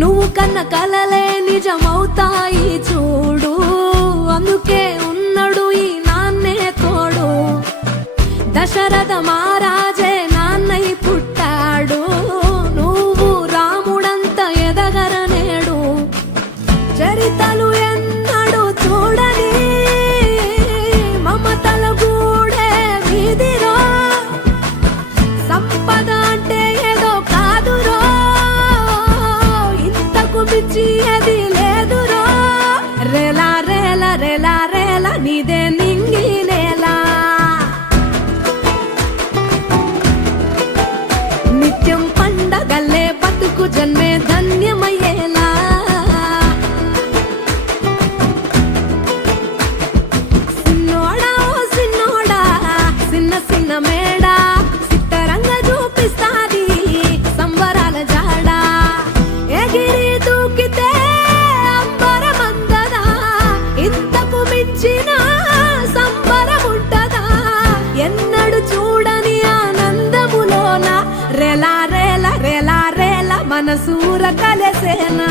నువ్వు కన్న కలలే నిజమవుతాయి చూడు, అందుకే ఉన్నాడు ఈ నాన్నే తోడు. దశరథ మహారాజే నాన్నై పుట్టాడు, నువ్వు రాముడంత ఎదగరనేడు. చరితలు ఎన్నడు చూడని మమతల గూడే వీధిరో, సంపద అంటే ఏదో కాదురో, ఇంతకు మించి అది లేదురో. రేలా రేలా రేలా రేలా నీదే నింగి నేలా, నిత్యం పండగల్లే బతుకు జన్మే ధన్యమయ్యేలా. సిన్నోడా ఓ సిన్నోడా సిన్న సిన్న మేడా, సిత్తరంగా చూపిస్తాది సంబరాల జాడా. ఎగిరి దూకితే అంబరమందదా, ఇంతకు మించిన సంబరముంటదా. ఎన్నడు చూడని ఆనందములోన రేలా రేలా రేలా రేలా మనసూర కలసేనా.